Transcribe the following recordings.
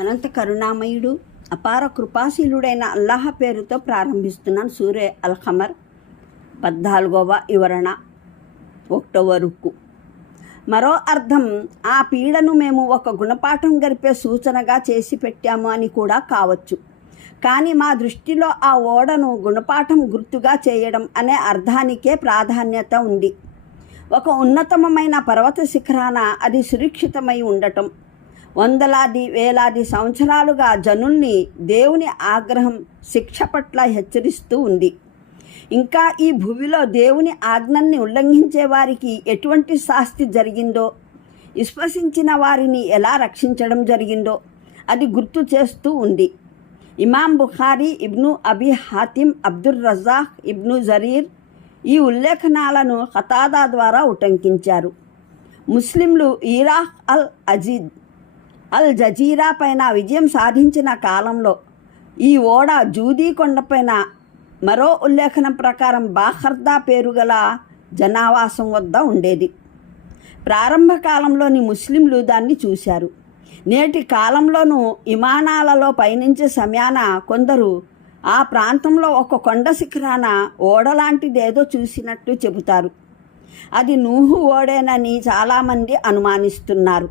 అనంత కరుణామయుడు అపార కృపాశీలుడైన అల్లాహ్ పేరుతో ప్రారంభిస్తున్నాను. సూరే అల్ ఖమర్ 14వ వివరణ 1వ రుక్కు. మరో అర్థం, ఆ పీడను మేము ఒక గుణపాఠం గరిపే సూచనగా చేసి పెట్టాము అని కూడా కావచ్చు. కానీ మా దృష్టిలో ఆ ఓడను గుణపాఠం గుర్తుగా చేయడం అనే అర్థానికే ప్రాధాన్యత ఉంది. ఒక ఉన్నతమైన పర్వత శిఖరాన అది సురక్షితమై ఉండటం, వందలాది వేలాది సంవత్సరాలుగా జనుల్ని దేవుని ఆగ్రహం శిక్ష పట్ల హెచ్చరిస్తూ ఉంది. ఇంకా ఈ భూమిలో దేవుని ఆజ్ఞల్ని ఉల్లంఘించే వారికి ఎటువంటి శాస్తి జరిగిందో, విశ్వసించిన వారిని ఎలా రక్షించడం జరిగిందో అది గుర్తు చేస్తూ ఉంది. ఇమాం బుఖారీ, ఇబ్ను అబీ హాతిమ్, అబ్దుర్ రజాక్, ఇబ్ను జరీర్ ఈ ఉల్లేఖనాలను ఖతాదా ద్వారా ఉటంకించారు. ముస్లింలు ఇరాక్ అల్ జజీరా పైన విజయం సాధించిన కాలంలో ఈ ఓడ జూదీ కొండపైన మరో ఉల్లేఖనం ప్రకారం బాఖర్దా పేరుగల జనావాసం వద్ద ఉండేది. ప్రారంభ కాలంలోని ముస్లింలు దాన్ని చూశారు. నేటి కాలంలోనూ విమానాలలో పయనించే సమయాన కొందరు ఆ ప్రాంతంలో ఒక కొండ శిఖరాన ఓడలాంటిదేదో చూసినట్టు చెబుతారు. అది నూహు ఓడేనని చాలామంది అనుమానిస్తున్నారు.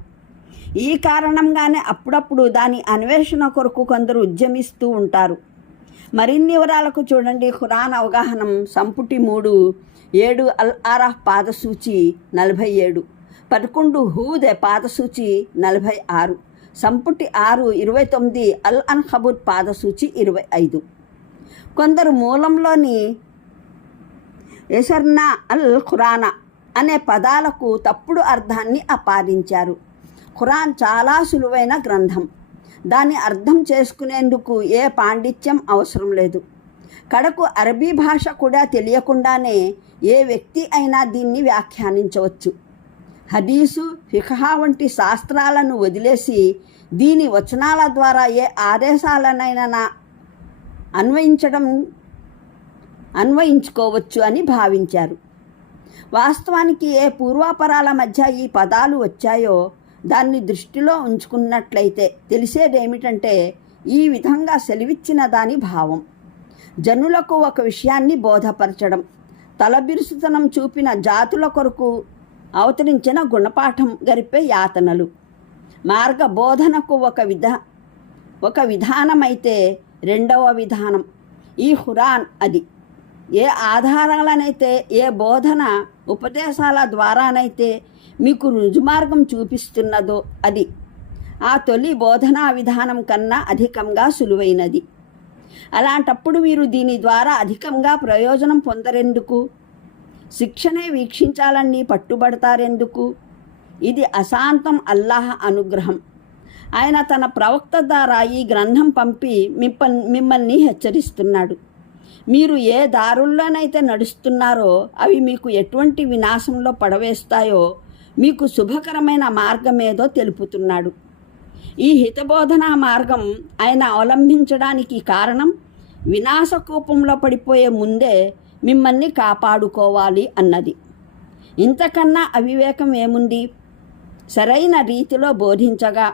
ఈ కారణంగానే అప్పుడప్పుడు దాని అన్వేషణ కొరకు కొందరు ఉద్యమిస్తూ ఉంటారు. మరిన్ని వివరాలకు చూడండి ఖురాన్ అవగాహనం సంపుటి 3, 7 అల్ ఆరాఫ్ పాదసూచి 47, 11 హూద్ పాదసూచి 46, సంపుటి 6, 29 అల్ అన్కబూత్ పాదసూచి 25. కొందరు మూలంలోని యసర్నా అల్ ఖురానా అనే పదాలకు తప్పుడు అర్థాన్ని ఆపాదించారు. ఖురాన్ చాలా సులువైన గ్రంథం. దాన్ని అర్థం చేసుకునేందుకు ఏ పాండిత్యం అవసరం లేదు. కడకు అరబీ భాష కూడా తెలియకుండానే ఏ వ్యక్తి అయినా దీన్ని వ్యాఖ్యానించవచ్చు. హదీసు, ఫిఖహా వంటి శాస్త్రాలను వదిలేసి దీని వచనాల ద్వారా ఏ ఆదేశాలనైనా అన్వయించుకోవచ్చు అని భావించారు. వాస్తవానికి ఏ పూర్వాపరాల మధ్య ఈ పదాలు వచ్చాయో దాన్ని దృష్టిలో ఉంచుకున్నట్లయితే తెలిసేదేమిటంటే ఈ విధంగా సెలవిచ్చిన దాని భావం జనులకు ఒక విషయాన్ని బోధపరచడం, తలబిరుసుతనం చూపిన జాతుల కొరకు అవతరించిన గుణపాఠం గరిపే యాతనలు, మార్గ బోధనకు ఒక విధానమైతే రెండవ విధానం ఈ ఖురాన్. అది ఏ ఆధారాలనైతే, ఏ బోధన ఉపదేశాల ద్వారానైతే మీకు రుజుమార్గం చూపిస్తున్నదో అది ఆ తొలి బోధనా విధానం కన్నా అధికంగా సులువైనది. అలాంటప్పుడు మీరు దీని ద్వారా అధికంగా ప్రయోజనం పొందరెందుకు? శిక్షనే వీక్షించాలని పట్టుబడతారెందుకు? ఇది అశాంతం అల్లాహ్ అనుగ్రహం. ఆయన తన ప్రవక్త ద్వారా ఈ గ్రంథం పంపి మిమ్మల్ని హెచ్చరిస్తున్నాడు. మీరు ఏ దారుల్లోనైతే నడుస్తున్నారో అవి మీకు ఎటువంటి వినాశంలో పడవేస్తాయో మీకు శుభకరమైన మార్గమేదో తెలుపుతున్నాడు. ఈ హితబోధనా మార్గం ఆయన అవలంబించడానికి కారణం వినాశకూపంలో పడిపోయే ముందే మిమ్మల్ని కాపాడుకోవాలి అన్నది. ఇంతకన్నా అవివేకం ఏముంది? సరైన రీతిలో బోధించగా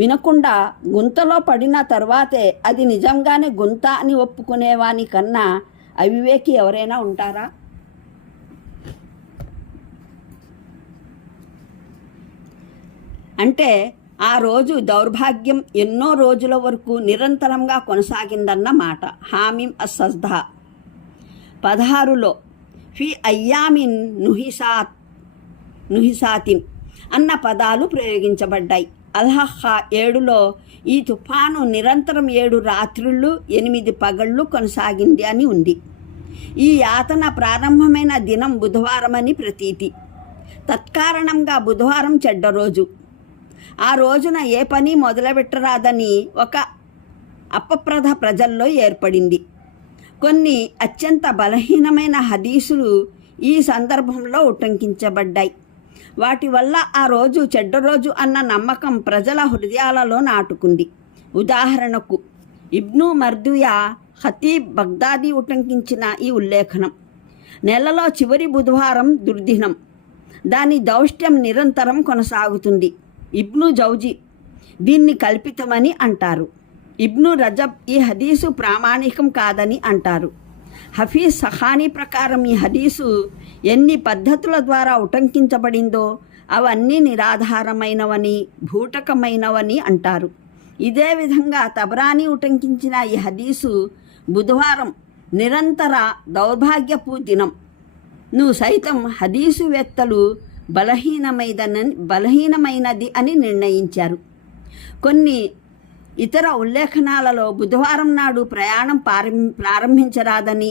వినకుండా గుంతలో పడిన తర్వాతే అది నిజంగానే గుంత అని ఒప్పుకునేవాని కన్నా అవివేకి ఎవరైనా ఉంటారా? అంటే ఆ రోజు దౌర్భాగ్యం ఎన్నో రోజుల వరకు నిరంతరంగా కొనసాగిందన్న మాట. హామీం అస్-సజ్దా 16లో ఫీ అయ్యామిన్ నుహిసాతిన్ అన్న పదాలు ప్రయోగించబడ్డాయి. అల్హఖా 7లో ఈ తుఫాను నిరంతరం 7 రాత్రులు 8 పగళ్ళు కొనసాగింది అని ఉంది. ఈ యాతన ప్రారంభమైన దినం బుధవారమని ప్రతీతి. తత్కారణంగా బుధవారం చెడ్డ రోజు. ఆ రోజున ఏ పని మొదలుపెట్టరాదని ఒక అపప్రథ ప్రజల్లో ఏర్పడింది. కొన్ని అత్యంత బలహీనమైన హదీసులు ఈ సందర్భంలో ఉటంకించబడ్డాయి. వాటి వల్ల ఆ రోజు చెడ్డ రోజు అన్న నమ్మకం ప్రజల హృదయాలలో నాటుకుంది. ఉదాహరణకు ఇబ్ను మర్దుయా ఖతీబ్ బగ్దాదీ ఉటంకించిన ఈ ఉల్లేఖనం: నెలలో చివరి బుధవారం దుర్దినం, దాని దౌష్ట్యం నిరంతరం కొనసాగుతుంది. ఇబ్ను జౌజీ దీన్ని కల్పితమని అంటారు. ఇబ్ను రజబ్ ఈ హదీసు ప్రామాణికం కాదని అంటారు. హఫీజ్ సహానీ ప్రకారం ఈ హదీసు ఎన్ని పద్ధతుల ద్వారా ఉటంకించబడిందో అవన్నీ నిరాధారమైనవని, భూటకమైనవని అంటారు. ఇదే విధంగా తబరానీ ఉటంకించిన ఈ హదీసు బుధవారం నిరంతర దౌర్భాగ్యపు దినం ను సైతం హదీసువేత్తలు బలహీనమైనది అని నిర్ణయించారు. కొన్ని ఇతర ఉల్లేఖనాలలో బుధవారం నాడు ప్రయాణం ప్రారంభించరాదని,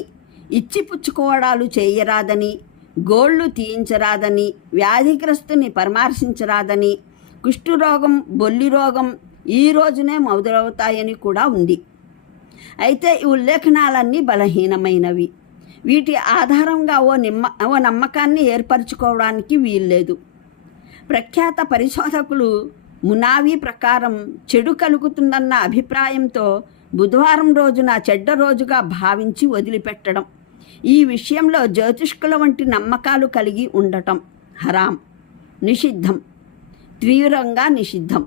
ఇచ్చిపుచ్చుకోవడాలు చేయరాదని, గోళ్లు తీయించరాదని, వ్యాధిగ్రస్తుని పరామర్శించరాదని, కుష్ఠరోగం, బొల్లి రోగం ఈ రోజునే మొదలవుతాయని కూడా ఉంది. అయితే ఈ ఉల్లేఖనాలన్నీ బలహీనమైనవి. వీటి ఆధారంగా ఓ నమ్మకాన్ని ఏర్పరచుకోవడానికి వీల్లేదు. ప్రఖ్యాత పరిశోధకులు మునావి ప్రకారం చెడు కలుగుతుందన్న అభిప్రాయంతో బుధవారం రోజున చెడ్డ రోజుగా భావించి వదిలిపెట్టడం, ఈ విషయంలో జ్యోతిష్కుల వంటి నమ్మకాలు కలిగి ఉండటం హరాం, నిషిద్ధం, తీవ్రంగా నిషిద్ధం.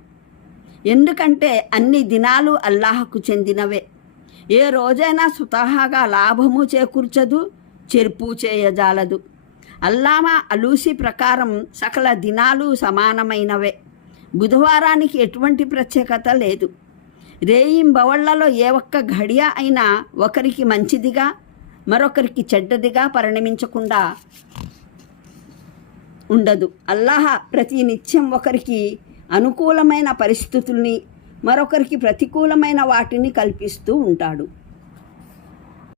ఎందుకంటే అన్ని దినాలు అల్లాహకు చెందినవే. ఏ రోజైనా స్వతహాగా లాభము చేకూర్చదు, చెరుపు చేయజాలదు. అల్లామా అలూసి ప్రకారం సకల దినాలు సమానమైనవే. బుధవారానికి ఎటువంటి ప్రత్యేకత లేదు. రేయింబవళ్లలో ఏ ఒక్క ఘడియ అయినా ఒకరికి మంచిదిగా మరొకరికి చెడ్డదిగా పరిణమించకుండా ఉండదు. అల్లాహ్ ప్రతి నిత్యం ఒకరికి అనుకూలమైన పరిస్థితుల్ని, మరొకరికి ప్రతికూలమైన వాటిని కల్పిస్తూ ఉంటాడు.